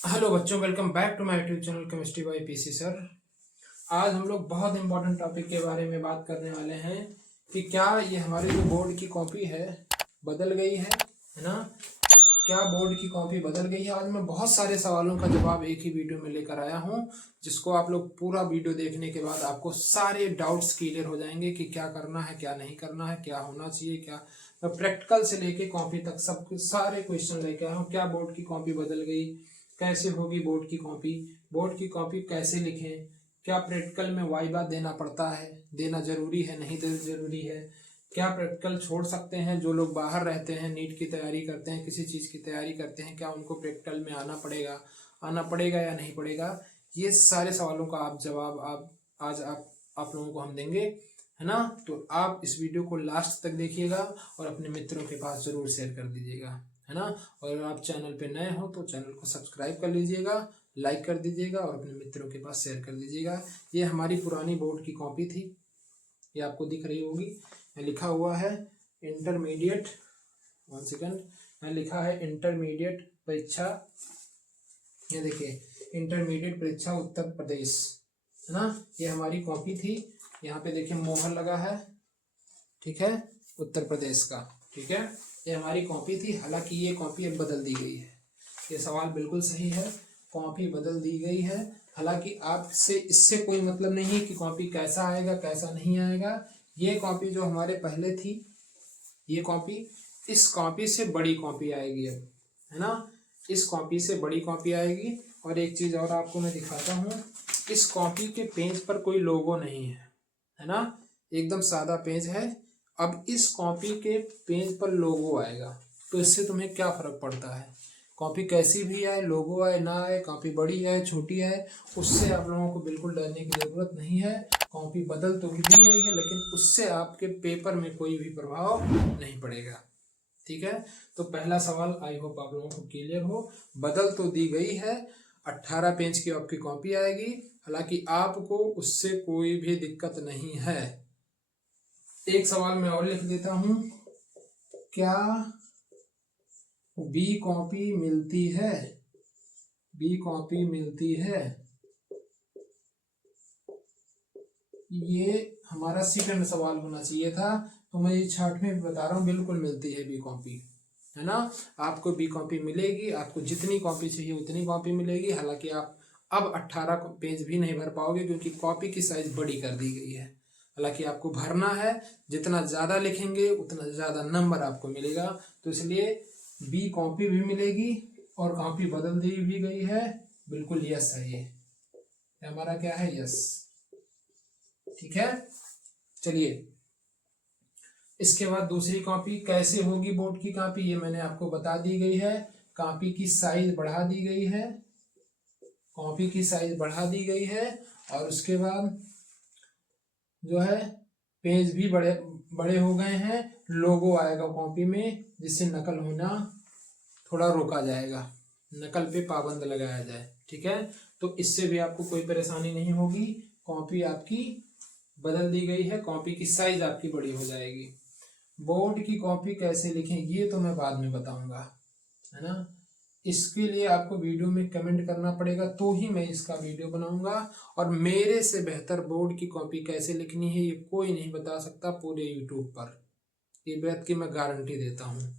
Hello बच्चों, welcome back to my YouTube channel chemistry by PC sir. आज हम लोग बहुत इंपॉर्टेंट टॉपिक के बारे में बात करने वाले हैं कि क्या ये हमारी जो बोर्ड की कॉपी है बदल गई है ना। क्या बोर्ड की कॉपी बदल गई है? आज मैं बहुत सारे सवालों का जवाब एक ही वीडियो में लेकर आया हूँ, जिसको आप लोग पूरा वीडियो देखने के बाद आपको सारे डाउट्स क्लियर हो जाएंगे कि क्या करना है, क्या नहीं करना है, क्या होना चाहिए, क्या। मैं प्रैक्टिकल से लेके कॉपी तक सब सारे क्वेश्चन लेके आया हूँ। क्या बोर्ड की कॉपी बदल गई, कैसे होगी बोर्ड की कॉपी, बोर्ड की कॉपी कैसे लिखें, क्या प्रैक्टिकल में वाइवा देना पड़ता है, देना जरूरी है, नहीं देना जरूरी है, क्या प्रैक्टिकल छोड़ सकते हैं जो लोग बाहर रहते हैं, नीट की तैयारी करते हैं, किसी चीज़ की तैयारी करते हैं, क्या उनको प्रैक्टिकल में आना पड़ेगा या नहीं पड़ेगा। ये सारे सवालों का आप जवाब आज आप लोगों को हम देंगे, है ना। तो आप इस वीडियो को लास्ट तक देखिएगा और अपने मित्रों के पास जरूर शेयर कर दीजिएगा, है ना। और अगर आप चैनल पे नए हो तो चैनल को सब्सक्राइब कर लीजिएगा, लाइक कर दीजिएगा और अपने मित्रों के पास शेयर कर दीजिएगा। ये हमारी पुरानी बोर्ड की कॉपी थी, ये आपको दिख रही होगी। यहाँ लिखा हुआ है इंटरमीडिएट, 1 सेकंड, यहाँ लिखा है इंटरमीडिएट परीक्षा। ये देखिए, इंटरमीडिएट परीक्षा उत्तर प्रदेश, है ना। ये हमारी कॉपी थी। यहाँ पे देखिए मोहर लगा है, ठीक है, उत्तर प्रदेश का, ठीक है। ये हमारी कॉपी थी। हालांकि ये कॉपी अब बदल दी गई है। ये सवाल बिल्कुल सही है, कॉपी बदल दी गई है। हालांकि आपसे इससे कोई मतलब नहीं है कि कॉपी कैसा आएगा कैसा नहीं आएगा। ये कॉपी जो हमारे पहले थी, ये कॉपी, इस कॉपी से बड़ी कॉपी आएगी अब, है ना। इस कॉपी से बड़ी कॉपी आएगी। और एक चीज और आपको मैं दिखाता हूँ, इस कॉपी के पेज पर कोई लोगो नहीं है ना, एकदम सादा पेज है। अब इस कॉपी के पेज पर लोगो आएगा, तो इससे तुम्हें क्या फर्क पड़ता है? कॉपी कैसी भी आए, लोगो आए ना आए, कॉपी बड़ी है छोटी है, उससे आप लोगों को बिल्कुल डरने की जरूरत नहीं है। कॉपी बदल तो दी गई है, लेकिन उससे आपके पेपर में कोई भी प्रभाव नहीं पड़ेगा, ठीक है। तो पहला सवाल आई होप आप लोगों को क्लियर हो। बदल तो दी गई है, 18 पेज की आपकी कॉपी आएगी। हालांकि आपको उससे कोई भी दिक्कत नहीं है। एक सवाल मैं और लिख देता हूं, क्या बी कॉपी मिलती है? बी कॉपी मिलती है, ये हमारा सेकंड सवाल होना चाहिए था। तो मैं ये छाट में बता रहा हूँ, बिल्कुल मिलती है बी कॉपी, है ना। आपको बी कॉपी मिलेगी, आपको जितनी कॉपी चाहिए उतनी कॉपी मिलेगी। हालांकि आप अब 18 पेज भी नहीं भर पाओगे, क्योंकि कॉपी की साइज बड़ी कर दी गई है। हालांकि आपको भरना है, जितना ज़्यादा लिखेंगे उतना ज़्यादा नंबर आपको मिलेगा। तो इसलिए बी कॉपी भी मिलेगी और कॉपी बदल दी भी गई है, बिल्कुल यस है। ये हमारा क्या है, यस, ठीक है। चलिए, इसके बाद दूसरी कॉपी कैसे होगी बोर्ड की कॉपी, ये मैंने आपको बता दी गई है। कॉपी की साइज बढ़ा दी गई है, कॉपी की साइज बढ़ा दी गई है। और उसके बाद जो है पेज भी बड़े बड़े हो गए हैं। लोगो आएगा कॉपी में, जिससे नकल होना थोड़ा रोका जाएगा, नकल पे पाबंद लगाया जाए, ठीक है। तो इससे भी आपको कोई परेशानी नहीं होगी। कॉपी आपकी बदल दी गई है, कॉपी की साइज आपकी बड़ी हो जाएगी। बोर्ड की कॉपी कैसे लिखें ये तो मैं बाद में बताऊंगा, है ना। इसके लिए आपको वीडियो में कमेंट करना पड़ेगा, तो ही मैं इसका वीडियो बनाऊंगा। और मेरे से बेहतर बोर्ड की कॉपी कैसे लिखनी है ये कोई नहीं बता सकता पूरे यूट्यूब पर, ये बात की मैं गारंटी देता हूँ।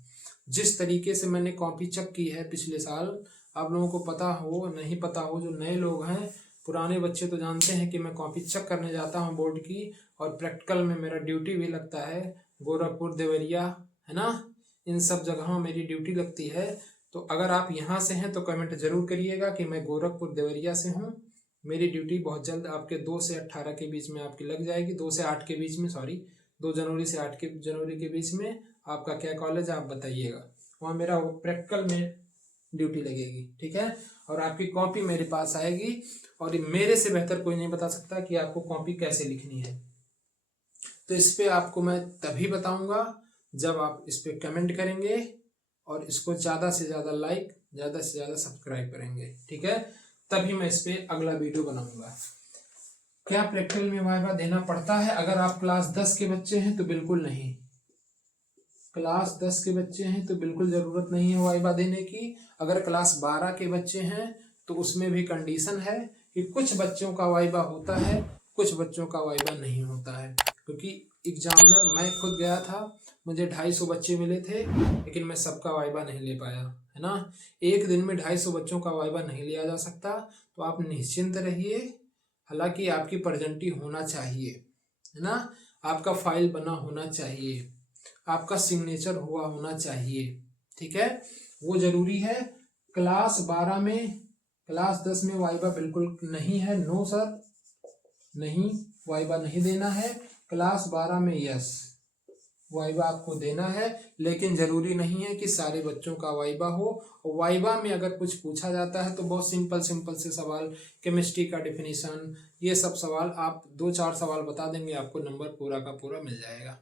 जिस तरीके से मैंने कॉपी चेक की है पिछले साल, आप लोगों को पता हो नहीं पता हो, जो नए लोग हैं, पुराने बच्चे तो जानते हैं कि मैं कॉपी चेक करने जाता हूँ बोर्ड की, और प्रैक्टिकल में मेरा ड्यूटी भी लगता है। गोरखपुर, देवरिया, है ना, इन सब जगहों मेरी ड्यूटी लगती है। तो अगर आप यहाँ से हैं तो कमेंट जरूर करिएगा कि मैं गोरखपुर देवरिया से हूँ। मेरी ड्यूटी बहुत जल्द आपके 2 से 18 के बीच में आपकी लग जाएगी, 2 से 8 के बीच में, सॉरी 2 जनवरी से 8 जनवरी के बीच में। आपका क्या कॉलेज है आप बताइएगा, वहाँ मेरा प्रैक्टिकल में ड्यूटी लगेगी, ठीक है। और आपकी कॉपी मेरे पास आएगी, और मेरे से बेहतर कोई नहीं बता सकता कि आपको कॉपी कैसे लिखनी है। तो इस पे आपको मैं तभी बताऊंगा जब आप इस पे कमेंट करेंगे और इसको ज़्यादा से ज़्यादा लाइक, ज़्यादा से ज़्यादा सब्सक्राइब करेंगे, ठीक है। तभी मैं इस पे अगला वीडियो बनाऊंगा। क्या प्रैक्टिकल में वाइवा देना पड़ता है? अगर आप क्लास 10 के बच्चे हैं तो बिल्कुल नहीं। क्लास 10 के बच्चे हैं तो बिल्कुल ज़रूरत नहीं है वाइवा देने की। अगर क्लास 12 के बच्चे हैं तो उसमें भी कंडीशन है कि कुछ बच्चों का वाइवा होता है, कुछ बच्चों का वाइवा नहीं होता है। क्योंकि एग्जामिनर, मैं खुद गया था, मुझे 250 बच्चे मिले थे, लेकिन मैं सबका वाइवा नहीं ले पाया, है ना। एक दिन में 250 बच्चों का वाइवा नहीं लिया जा सकता, तो आप निश्चिंत रहिए। हालांकि आपकी प्रेजेंटी होना चाहिए, है ना, आपका फाइल बना होना चाहिए, आपका सिग्नेचर हुआ होना चाहिए, ठीक है, वो जरूरी है। क्लास 12 में, क्लास 10 में वाइवा बिल्कुल नहीं है, नो सर, नहीं, वाइवा नहीं देना है। क्लास 12 में यस, वाइवा आपको देना है, लेकिन जरूरी नहीं है कि सारे बच्चों का वाइवा हो। वाइवा में अगर कुछ पूछा जाता है तो बहुत सिंपल सिंपल से सवाल, केमिस्ट्री का डिफिनीशन, ये सब सवाल आप 2-4 सवाल बता देंगे, आपको नंबर पूरा का पूरा मिल जाएगा,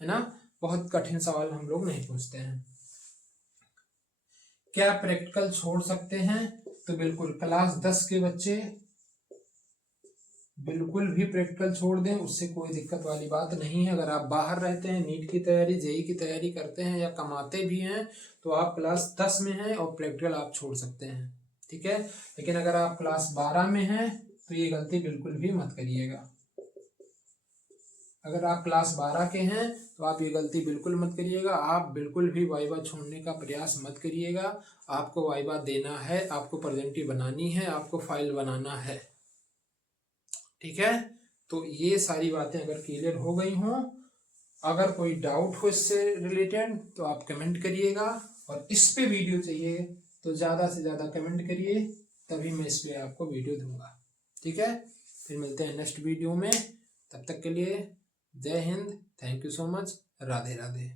है ना। बहुत कठिन सवाल हम लोग नहीं पूछते हैं। क्या प्रैक्टिकल छोड़ सकते हैं? तो बिल्कुल, क्लास 10 के बच्चे बिल्कुल भी प्रैक्टिकल छोड़ दें, उससे कोई दिक्कत वाली बात नहीं है। अगर आप बाहर रहते हैं, नीट की तैयारी, जेई की तैयारी करते हैं या कमाते भी हैं, तो आप क्लास 10 में हैं और प्रैक्टिकल आप छोड़ सकते हैं, ठीक है। लेकिन अगर आप क्लास 12 में हैं तो ये गलती बिल्कुल भी मत करिएगा। अगर आप क्लास 12 के हैं तो आप ये गलती बिल्कुल मत करिएगा। आप बिल्कुल भी वाइवा छोड़ने का प्रयास मत करिएगा। आपको वाइवा देना है, आपको प्रेजेंटी बनानी है, आपको फाइल बनाना है, ठीक है। तो ये सारी बातें अगर क्लियर हो गई हों, अगर कोई डाउट हो इससे रिलेटेड तो आप कमेंट करिएगा, और इस पे वीडियो चाहिए तो ज़्यादा से ज़्यादा कमेंट करिए, तभी मैं इस पे आपको वीडियो दूंगा, ठीक है। फिर मिलते हैं नेक्स्ट वीडियो में, तब तक के लिए जय Hind, thank you so much, Radhe Radhe.